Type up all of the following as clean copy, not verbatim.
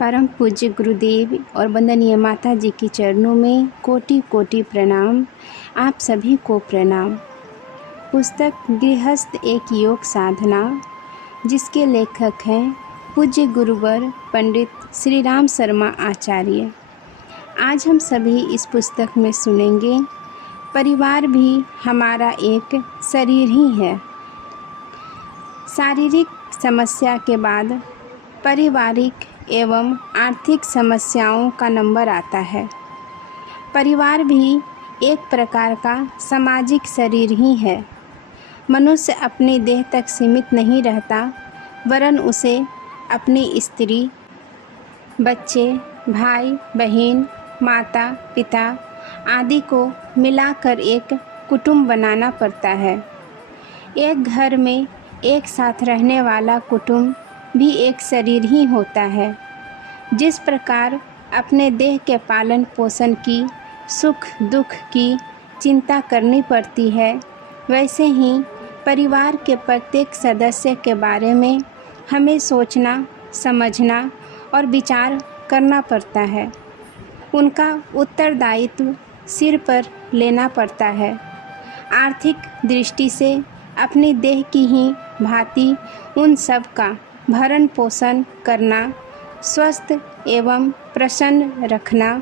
परम पूज्य गुरुदेव और वंदनीय माता जी के चरणों में कोटि कोटि प्रणाम। आप सभी को प्रणाम। पुस्तक गृहस्थ एक योग साधना, जिसके लेखक हैं पूज्य गुरुवर पंडित श्री राम शर्मा आचार्य। आज हम सभी इस पुस्तक में सुनेंगे, परिवार भी हमारा एक शरीर ही है। शारीरिक समस्या के बाद पारिवारिक एवं आर्थिक समस्याओं का नंबर आता है। परिवार भी एक प्रकार का सामाजिक शरीर ही है। मनुष्य अपनी देह तक सीमित नहीं रहता, वरन उसे अपनी स्त्री, बच्चे, भाई बहन, माता पिता आदि को मिलाकर एक कुटुंब बनाना पड़ता है। एक घर में एक साथ रहने वाला कुटुंब भी एक शरीर ही होता है। जिस प्रकार अपने देह के पालन पोषण की, सुख दुख की चिंता करनी पड़ती है, वैसे ही परिवार के प्रत्येक सदस्य के बारे में हमें सोचना, समझना और विचार करना पड़ता है। उनका उत्तरदायित्व सिर पर लेना पड़ता है। आर्थिक दृष्टि से अपनी देह की ही भांति उन सब का भरण पोषण करना, स्वस्थ एवं प्रसन्न रखना,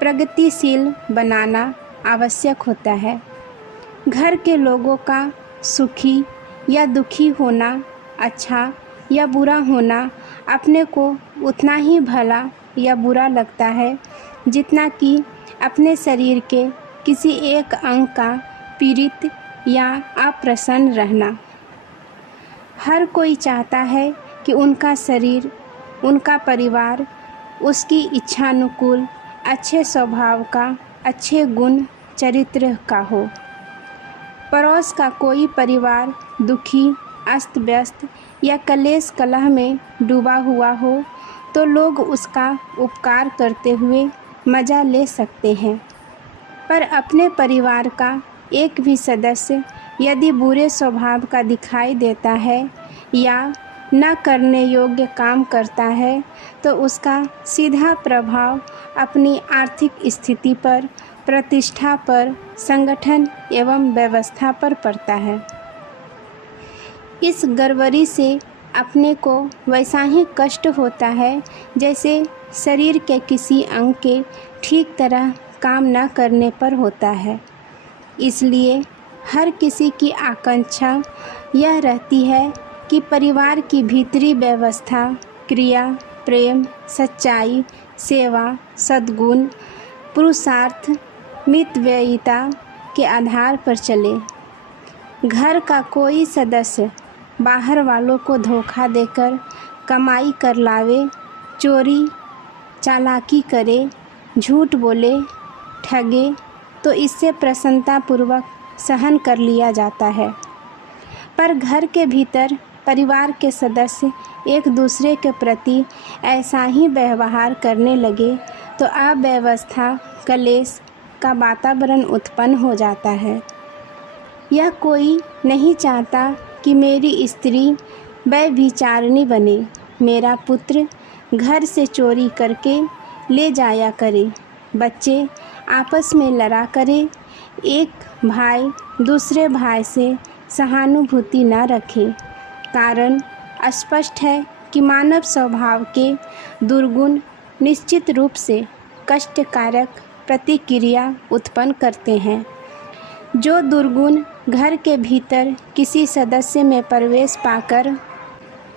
प्रगतिशील बनाना आवश्यक होता है। घर के लोगों का सुखी या दुखी होना, अच्छा या बुरा होना अपने को उतना ही भला या बुरा लगता है, जितना कि अपने शरीर के किसी एक अंग का पीड़ित या अप्रसन्न रहना। हर कोई चाहता है कि उनका शरीर, उनका परिवार उसकी इच्छानुकूल अच्छे स्वभाव का, अच्छे गुण चरित्र का हो। पड़ोस का कोई परिवार दुखी, अस्त व्यस्त या कलेश कलह में डूबा हुआ हो तो लोग उसका उपकार करते हुए मज़ा ले सकते हैं, पर अपने परिवार का एक भी सदस्य यदि बुरे स्वभाव का दिखाई देता है या न करने योग्य काम करता है तो उसका सीधा प्रभाव अपनी आर्थिक स्थिति पर, प्रतिष्ठा पर, संगठन एवं व्यवस्था पर पड़ता है। इस गड़बड़ी से अपने को वैसा ही कष्ट होता है जैसे शरीर के किसी अंग के ठीक तरह काम न करने पर होता है। इसलिए हर किसी की आकांक्षा यह रहती है कि परिवार की भीतरी व्यवस्था, क्रिया, प्रेम, सच्चाई, सेवा, सद्गुण, पुरुषार्थ, मितव्ययिता के आधार पर चले। घर का कोई सदस्य बाहर वालों को धोखा देकर कमाई कर लावे, चोरी चालाकी करे, झूठ बोले, ठगे, तो इससे प्रसन्नतापूर्वक सहन कर लिया जाता है। पर घर के भीतर परिवार के सदस्य एक दूसरे के प्रति ऐसा ही व्यवहार करने लगे तो अव्यवस्था, कलेश का वातावरण उत्पन्न हो जाता है। यह कोई नहीं चाहता कि मेरी स्त्री व्यभिचारिणी बने, मेरा पुत्र घर से चोरी करके ले जाया करे, बच्चे आपस में लड़ा करे, एक भाई दूसरे भाई से सहानुभूति न रखे। कारण स्पष्ट है कि मानव स्वभाव के दुर्गुण निश्चित रूप से कष्टकारक प्रतिक्रिया उत्पन्न करते हैं। जो दुर्गुण घर के भीतर किसी सदस्य में प्रवेश पाकर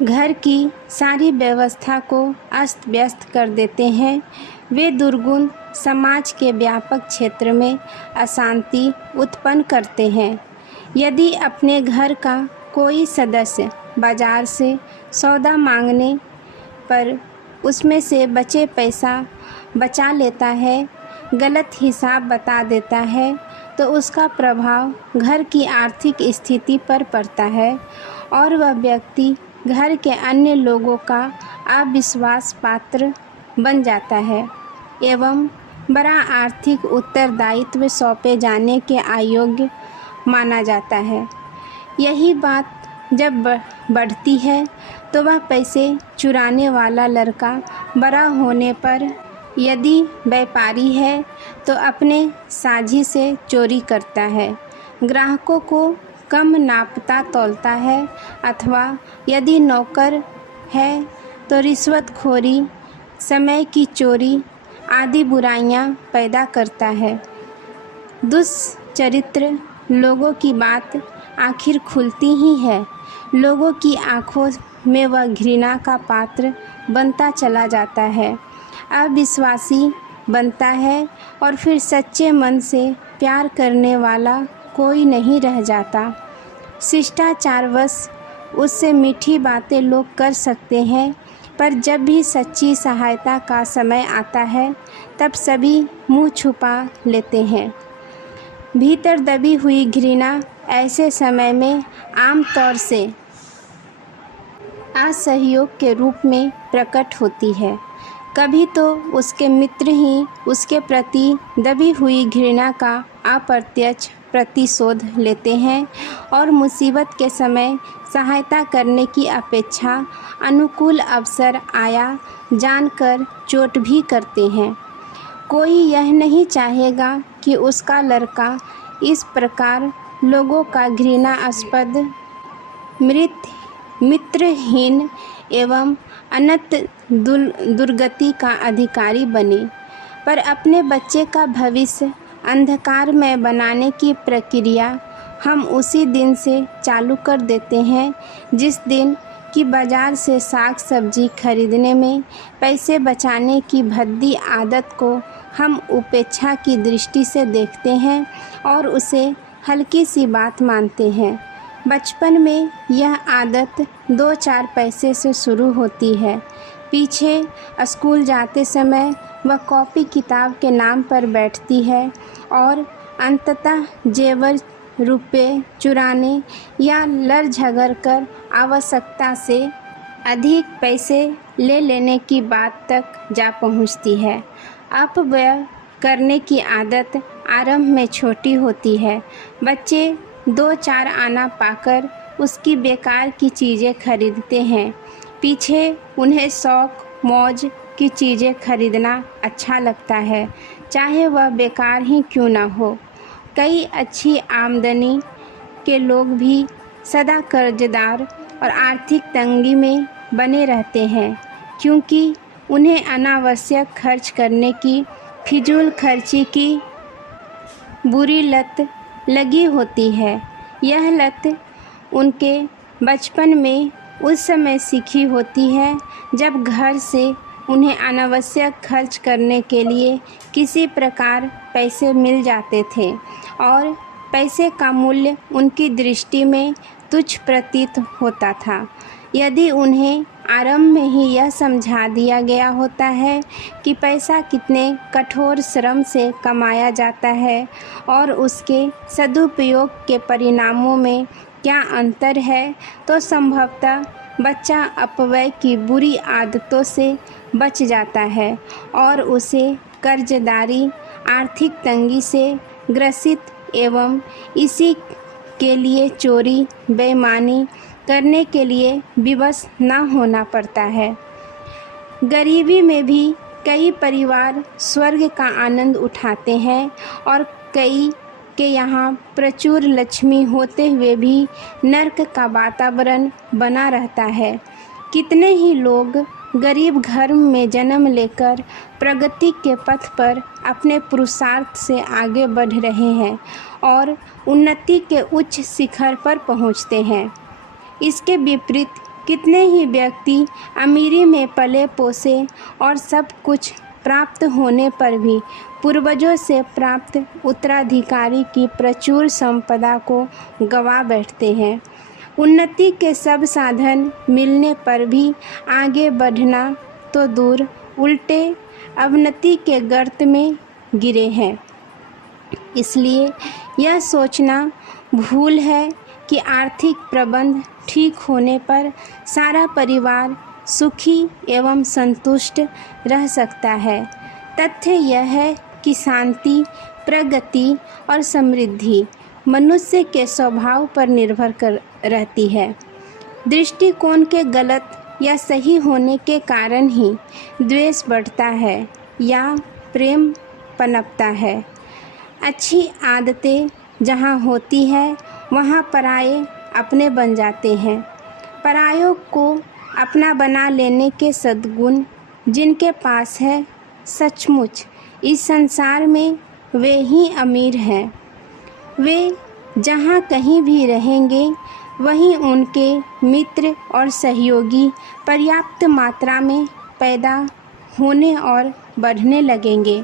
घर की सारी व्यवस्था को अस्त व्यस्त कर देते हैं, वे दुर्गुण समाज के व्यापक क्षेत्र में अशांति उत्पन्न करते हैं। यदि अपने घर का कोई सदस्य बाजार से सौदा मांगने पर उसमें से बचे पैसा बचा लेता है, गलत हिसाब बता देता है, तो उसका प्रभाव घर की आर्थिक स्थिति पर पड़ता है और वह व्यक्ति घर के अन्य लोगों का अविश्वास पात्र बन जाता है एवं बड़ा आर्थिक उत्तरदायित्व सौंपे जाने के अयोग्य माना जाता है। यही बात जब बढ़ती है तो वह पैसे चुराने वाला लड़का बड़ा होने पर यदि व्यापारी है तो अपने साझी से चोरी करता है, ग्राहकों को कम नापता तौलता है, अथवा यदि नौकर है तो रिश्वतखोरी, समय की चोरी आदि बुराइयां पैदा करता है। दुष्चरित्र लोगों की बात आखिर खुलती ही है। लोगों की आंखों में वह घृणा का पात्र बनता चला जाता है, अविश्वासी बनता है और फिर सच्चे मन से प्यार करने वाला कोई नहीं रह जाता। शिष्टाचारवश उससे मीठी बातें लोग कर सकते हैं, पर जब भी सच्ची सहायता का समय आता है तब सभी मुंह छुपा लेते हैं। भीतर दबी हुई घृणा ऐसे समय में आमतौर से असहयोग के रूप में प्रकट होती है। कभी तो उसके मित्र ही उसके प्रति दबी हुई घृणा का अप्रत्यक्ष प्रतिशोध लेते हैं और मुसीबत के समय सहायता करने की अपेक्षा अनुकूल अवसर आया जानकर चोट भी करते हैं। कोई यह नहीं चाहेगा कि उसका लड़का इस प्रकार लोगों का घृणास्पद, मित्रहीन एवं अनंत दुर्गति का अधिकारी बने। पर अपने बच्चे का भविष्य अंधकारमय बनाने की प्रक्रिया हम उसी दिन से चालू कर देते हैं जिस दिन कि बाज़ार से साग सब्जी खरीदने में पैसे बचाने की भद्दी आदत को हम उपेक्षा की दृष्टि से देखते हैं और उसे हल्की सी बात मानते हैं। बचपन में यह आदत 2-4 पैसे से शुरू होती है। पीछे स्कूल जाते समय वह कॉपी किताब के नाम पर बैठती है और अंततः जेवर, रुपये चुराने या लड़ झगड़ कर आवश्यकता से अधिक पैसे ले लेने की बात तक जा पहुंचती है। अपव्यय करने की आदत आरंभ में छोटी होती है। बच्चे 2-4 आना पाकर उसकी बेकार की चीज़ें खरीदते हैं। पीछे उन्हें शौक मौज की चीज़ें खरीदना अच्छा लगता है, चाहे वह बेकार ही क्यों ना हो। कई अच्छी आमदनी के लोग भी सदा कर्जदार और आर्थिक तंगी में बने रहते हैं, क्योंकि उन्हें अनावश्यक खर्च करने की, फिजूल खर्ची की बुरी लत लगी होती है। यह लत उनके बचपन में उस समय सीखी होती है जब घर से उन्हें अनावश्यक खर्च करने के लिए किसी प्रकार पैसे मिल जाते थे और पैसे का मूल्य उनकी दृष्टि में तुच्छ प्रतीत होता था। यदि उन्हें आरंभ में ही यह समझा दिया गया होता है कि पैसा कितने कठोर श्रम से कमाया जाता है और उसके सदुपयोग के परिणामों में क्या अंतर है, तो संभवतः बच्चा अपव्यय की बुरी आदतों से बच जाता है और उसे कर्जदारी, आर्थिक तंगी से ग्रसित एवं इसी के लिए चोरी, बेईमानी करने के लिए विवश न होना पड़ता है। गरीबी में भी कई परिवार स्वर्ग का आनंद उठाते हैं और कई के यहाँ प्रचुर लक्ष्मी होते हुए भी नर्क का वातावरण बना रहता है। कितने ही लोग गरीब घर में जन्म लेकर प्रगति के पथ पर अपने पुरुषार्थ से आगे बढ़ रहे हैं और उन्नति के उच्च शिखर पर पहुँचते हैं। इसके विपरीत कितने ही व्यक्ति अमीरी में पले पोसे और सब कुछ प्राप्त होने पर भी पूर्वजों से प्राप्त उत्तराधिकारी की प्रचुर संपदा को गंवा बैठते हैं। उन्नति के सब साधन मिलने पर भी आगे बढ़ना तो दूर, उल्टे अवनति के गर्त में गिरे हैं। इसलिए यह सोचना भूल है कि आर्थिक प्रबंध ठीक होने पर सारा परिवार सुखी एवं संतुष्ट रह सकता है। तथ्य यह है कि शांति, प्रगति और समृद्धि मनुष्य के स्वभाव पर निर्भर कर रहती है। दृष्टिकोण के गलत या सही होने के कारण ही द्वेष बढ़ता है या प्रेम पनपता है। अच्छी आदतें जहाँ होती है वहाँ पराये अपने बन जाते हैं। परायों को अपना बना लेने के सद्गुण जिनके पास है, सचमुच इस संसार में वे ही अमीर हैं। वे जहाँ कहीं भी रहेंगे वहीं उनके मित्र और सहयोगी पर्याप्त मात्रा में पैदा होने और बढ़ने लगेंगे।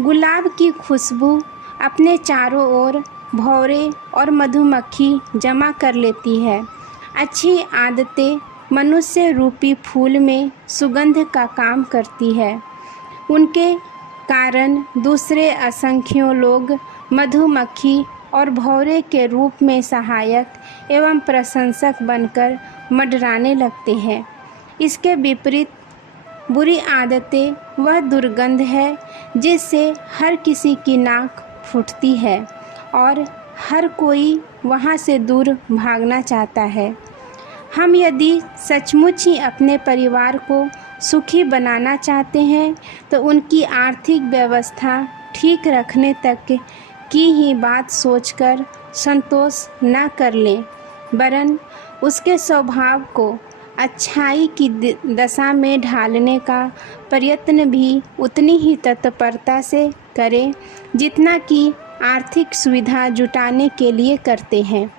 गुलाब की खुशबू अपने चारों ओर भौरे और मधुमक्खी जमा कर लेती है। अच्छी आदतें मनुष्य रूपी फूल में सुगंध का काम करती है। उनके कारण दूसरे असंख्यों लोग मधुमक्खी और भौरे के रूप में सहायक एवं प्रशंसक बनकर मंडराने लगते हैं। इसके विपरीत बुरी आदतें वह दुर्गंध है जिससे हर किसी की नाक फूटती है और हर कोई वहाँ से दूर भागना चाहता है। हम यदि सचमुच ही अपने परिवार को सुखी बनाना चाहते हैं तो उनकी आर्थिक व्यवस्था ठीक रखने तक की ही बात सोचकर संतोष न कर लें, वरन उसके स्वभाव को अच्छाई की दशा में ढालने का प्रयत्न भी उतनी ही तत्परता से करें जितना कि आर्थिक सुविधा जुटाने के लिए करते हैं।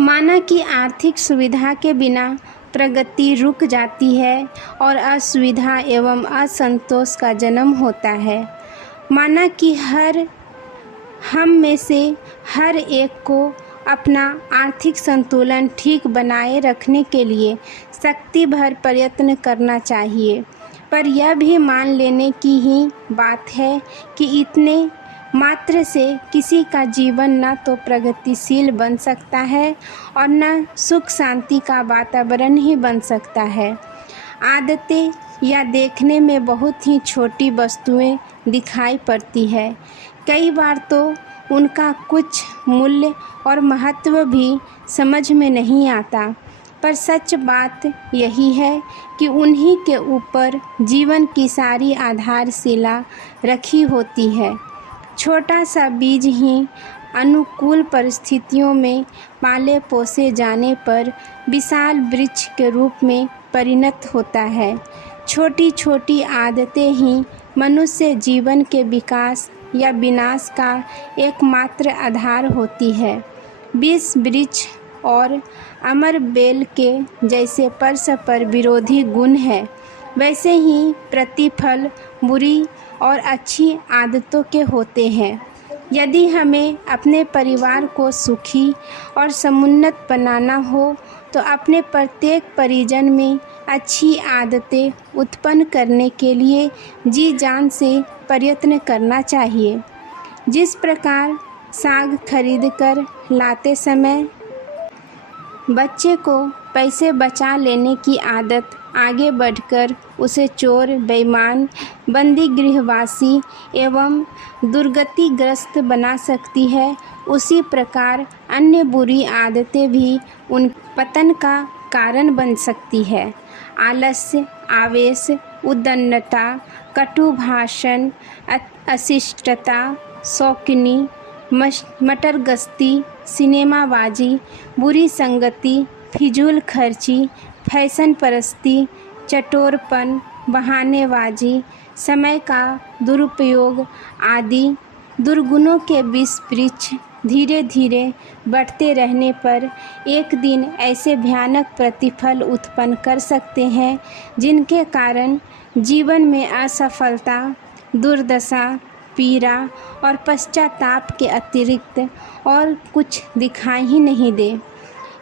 माना कि आर्थिक सुविधा के बिना प्रगति रुक जाती है और असुविधा एवं असंतोष का जन्म होता है। माना कि हम में से हर एक को अपना आर्थिक संतुलन ठीक बनाए रखने के लिए शक्ति भर प्रयत्न करना चाहिए, पर यह भी मान लेने की ही बात है कि इतने मात्र से किसी का जीवन न तो प्रगतिशील बन सकता है और न सुख शांति का वातावरण ही बन सकता है। आदतें या देखने में बहुत ही छोटी वस्तुएं दिखाई पड़ती है, कई बार तो उनका कुछ मूल्य और महत्व भी समझ में नहीं आता, पर सच बात यही है कि उन्हीं के ऊपर जीवन की सारी आधारशिला रखी होती है। छोटा सा बीज ही अनुकूल परिस्थितियों में पाले पोसे जाने पर विशाल वृक्ष के रूप में परिणत होता है। छोटी छोटी आदतें ही मनुष्य जीवन के विकास या विनाश का एकमात्र आधार होती है। विष वृक्ष और अमर बेल के जैसे परस्पर विरोधी गुण है, वैसे ही प्रतिफल बुरी और अच्छी आदतों के होते हैं। यदि हमें अपने परिवार को सुखी और समुन्नत बनाना हो तो अपने प्रत्येक परिजन में अच्छी आदतें उत्पन्न करने के लिए जी जान से प्रयत्न करना चाहिए। जिस प्रकार साग खरीद कर लाते समय बच्चे को पैसे बचा लेने की आदत आगे बढ़कर उसे चोर, बेईमान, बंदी गृहवासी एवं दुर्गतिग्रस्त बना सकती है, उसी प्रकार अन्य बुरी आदतें भी उन पतन का कारण बन सकती है। आलस्य, आवेश, उद्दंडता, कटु भाषण, अशिष्टता, शौकीनी, मटरगस्ती, सिनेमाबाजी, बुरी संगति, फिजूल खर्ची, फैशन परस्ती, चटोरपन, बहानेबाजी, समय का दुरुपयोग आदि दुर्गुणों के विष वृक्ष धीरे धीरे बढ़ते रहने पर एक दिन ऐसे भयानक प्रतिफल उत्पन्न कर सकते हैं जिनके कारण जीवन में असफलता, दुर्दशा, पीड़ा और पश्चाताप के अतिरिक्त और कुछ दिखाई ही नहीं दे।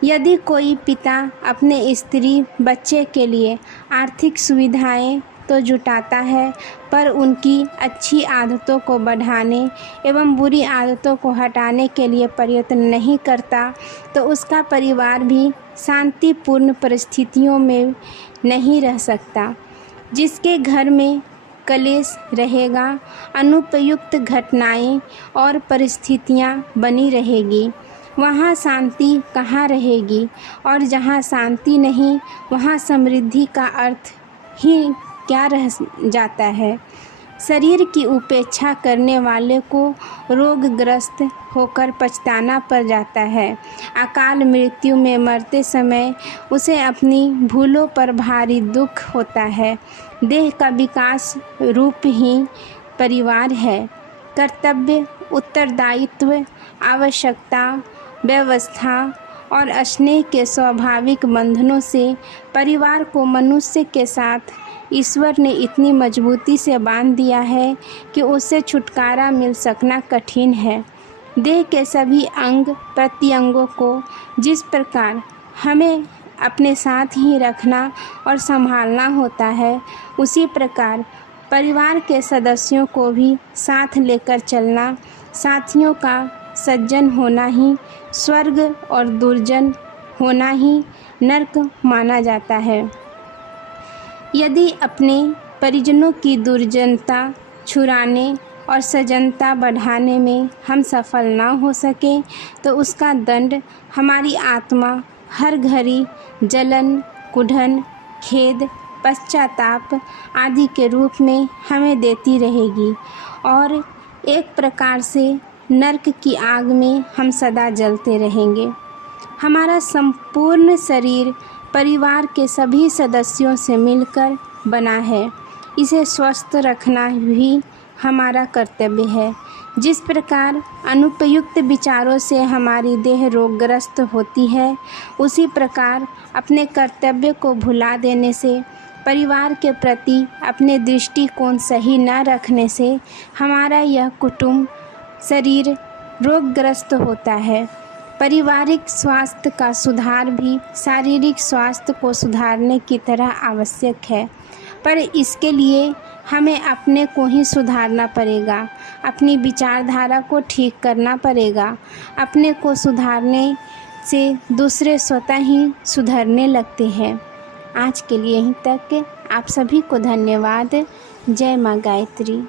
यदि कोई पिता अपने स्त्री बच्चे के लिए आर्थिक सुविधाएं तो जुटाता है, पर उनकी अच्छी आदतों को बढ़ाने एवं बुरी आदतों को हटाने के लिए प्रयत्न नहीं करता, तो उसका परिवार भी शांतिपूर्ण परिस्थितियों में नहीं रह सकता। जिसके घर में कलेश रहेगा, अनुपयुक्त घटनाएं और परिस्थितियां बनी रहेगी। वहाँ शांति कहाँ रहेगी, और जहाँ शांति नहीं वहाँ समृद्धि का अर्थ ही क्या रह जाता है। शरीर की उपेक्षा करने वाले को रोगग्रस्त होकर पछताना पड़ जाता है। अकाल मृत्यु में मरते समय उसे अपनी भूलों पर भारी दुख होता है। देह का विकास रूप ही परिवार है। कर्तव्य, उत्तरदायित्व, आवश्यकता, व्यवस्था और स्नेह के स्वाभाविक बंधनों से परिवार को मनुष्य के साथ ईश्वर ने इतनी मजबूती से बांध दिया है कि उससे छुटकारा मिल सकना कठिन है। देह के सभी अंग प्रत्यंगों को जिस प्रकार हमें अपने साथ ही रखना और संभालना होता है, उसी प्रकार परिवार के सदस्यों को भी साथ लेकर चलना, साथियों का सज्जन होना ही स्वर्ग और दुर्जन होना ही नरक माना जाता है। यदि अपने परिजनों की दुर्जनता छुड़ाने और सज्जनता बढ़ाने में हम सफल ना हो सकें तो उसका दंड हमारी आत्मा हर घड़ी जलन, कुढ़न, खेद, पश्चाताप आदि के रूप में हमें देती रहेगी और एक प्रकार से नरक की आग में हम सदा जलते रहेंगे। हमारा संपूर्ण शरीर परिवार के सभी सदस्यों से मिलकर बना है। इसे स्वस्थ रखना भी हमारा कर्तव्य है। जिस प्रकार अनुपयुक्त विचारों से हमारी देह रोगग्रस्त होती है, उसी प्रकार अपने कर्तव्य को भुला देने से, परिवार के प्रति अपने दृष्टिकोण सही न रखने से हमारा यह कुटुंब शरीर रोगग्रस्त होता है। पारिवारिक स्वास्थ्य का सुधार भी शारीरिक स्वास्थ्य को सुधारने की तरह आवश्यक है, पर इसके लिए हमें अपने को ही सुधारना पड़ेगा, अपनी विचारधारा को ठीक करना पड़ेगा। अपने को सुधारने से दूसरे स्वतः ही सुधरने लगते हैं। आज के लिए यहीं तक। आप सभी को धन्यवाद। जय माँ गायत्री।